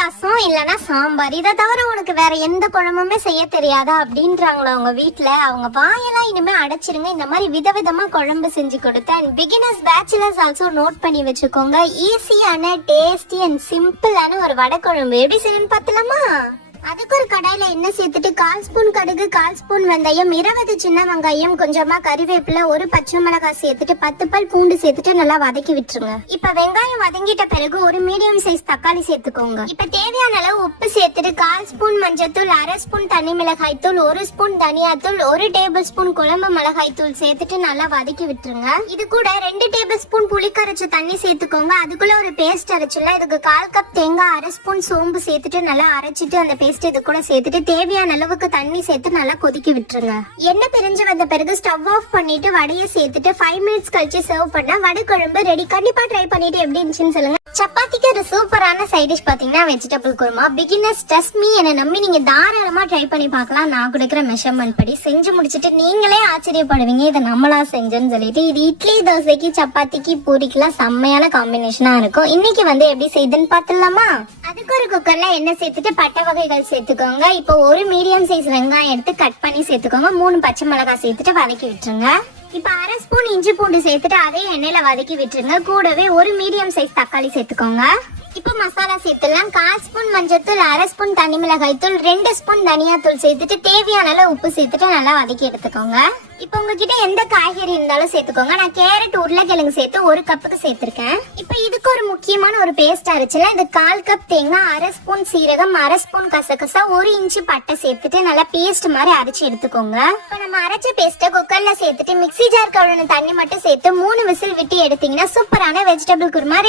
ரசம் இல்லனா சாம்பார், இதை தவிர உனக்கு வேற எந்த குழம்புமே செய்ய தெரியாதா அப்படின்றாங்களா அவங்க வீட்ல. அவங்க வாயெல்லாம் இனிமே அடைச்சிருங்க. இந்த மாதிரி விதவிதமா குழம்பு செஞ்சு கொடுத்து and beginners bachelors also note பண்ணி வச்சுக்கோங்க. ஈஸியான டேஸ்டி அண்ட் சிம்பிளான ஒரு வடை குழம்பு எப்படி செய்யணும்னு பார்த்தலாமா? அதுக்கு ஒரு கடாயில எண்ணெய் சேர்த்துட்டு 1/4 ஸ்பூன் கடுகு, 1/4 ஸ்பூன் வெந்தயம், 20 சின்ன வெங்காயம், கொஞ்சமா கறிவேப்பிலை, ஒரு பச்சை மிளகாய் சேர்த்துட்டு 10 பல் பூண்டு சேர்த்துட்டு நல்லா வதக்கி விட்டுருங்க. இப்ப வெங்காயம் வதங்கிட்ட பிறகு ஒரு மீடியம் சைஸ் தக்காளி சேர்த்துக்கோங்க. இப்ப தேவையான அளவு உப்பு சேர்த்துட்டு 1/4 ஸ்பூன் மஞ்சத்தூள், 1/2 ஸ்பூன் தனி மிளகாய் தூள், 1 ஸ்பூன் தனியாத்தூள், 1 டேபிள் ஸ்பூன் குழம்பு மிளகாய் தூள் சேர்த்துட்டு நல்லா வதக்கி விட்டுருங்க. இது கூட 2 டேபிள் ஸ்பூன் புளி கரைச்ச தண்ணி சேர்த்துக்கோங்க. அதுக்குள்ள ஒரு பேஸ்ட் அரைச்சுல இதுக்கு 1/4 கப் தேங்காய், 1/2 ஸ்பூன் சோம்பு சேர்த்துட்டு நல்லா அரைச்சிட்டு அந்த இது கூட சேர்த்துட்டு தேவையான அளவுக்கு தண்ணி சேர்த்து நல்லா கொதிக்க விட்டுருங்க. எண்ணெய் பிரிஞ்சு வந்த பிறகு ஸ்டவ் ஆஃப் பண்ணிட்டு வடையை சேர்த்துட்டு 5 மினிட்ஸ் கழிச்சு சர்வ் பண்ணா வடை குழம்பு ரெடி. கண்டிப்பா ட்ரை பண்ணிட்டு எப்படி இருந்துச்சுன்னு சொல்லுங்க. சப்பாத்திக்கு ஒரு சூப்பரான சைட் டிஷ் பாத்தீங்கன்னா vegetable kurma. Beginners trust me, என்ன நம்பி நீங்க தாராளமா ட்ரை பண்ணி பார்க்கலாம். நான் கொடுக்குற மெஷர்மெண்ட் படி செஞ்சு முடிச்சிட்டு நீங்களே ஆச்சரியப்படுவீங்க இதை நம்மளா செஞ்சோன்னு சொல்லிட்டு. இது இட்லி, தோசைக்கு, சப்பாத்திக்கு, பூரிக்கெல்லாம் செம்மையான காம்பினேஷனா இருக்கும். இன்னைக்கு எப்படி செய்யுதுன்னு பாத்துலாமா? அதுக்கு ஒரு குக்கர்ல எண்ணெய் சேர்த்துட்டு பட்டை வகைகள் சேர்த்துக்கோங்க. இப்போ ஒரு மீடியம் சைஸ் வெங்காயம் எடுத்து கட் பண்ணி சேர்த்துக்கோங்க. 3 பச்சை மிளகாய் சேர்த்துட்டு வதக்கி விட்டுருங்க. இப்ப 1/2 ஸ்பூன் இஞ்சி பூண்டு சேர்த்துட்டு அதே எண்ணெயில வதக்கி விட்டுருங்க. கூடவே ஒரு மீடியம் சைஸ் தக்காளி சேர்த்துக்கோங்க. இப்ப மசாலா சேர்த்துலாம். 1/4 ஸ்பூன் மஞ்சத்தூள், 1/2 ஸ்பூன் தனி மிளகாய் தூள், 2 ஸ்பூன் தனியா தூள் சேர்த்துட்டு தேவையான அளவு உப்பு சேர்த்துட்டு நல்லா வதக்கி எடுத்துக்கோங்க. இப்ப உங்ககிட்ட எந்த காய்கறி இருந்தாலும் சேர்த்துக்கோங்க. நான் கேரட், உருளைக்கிழங்கு சேர்த்து 1 கப்புக்கு சேர்த்திருக்கேன். இப்ப இதுக்கு ஒரு முக்கியமான ஒரு பேஸ்ட் அரைச்சுல இது 1/4 கப் தேங்காய், 1/2 ஸ்பூன் சீரகம், 1/2 ஸ்பூன் கசகசா, 1 இன்ச்சு பட்டை சேர்த்துட்டு நல்லா பேஸ்ட் மாதிரி அரைச்சு எடுத்துக்கோங்க. இப்ப நம்ம அரைச்ச பேஸ்ட்டை குக்கர்ல சேர்த்துட்டு மிக்ஸி ஜார் கழுவுன தண்ணி மட்டும் சேர்த்து 3 விசில் விட்டு எடுத்தீங்கன்னா சூப்பரான வெஜிடபிள் குருமா.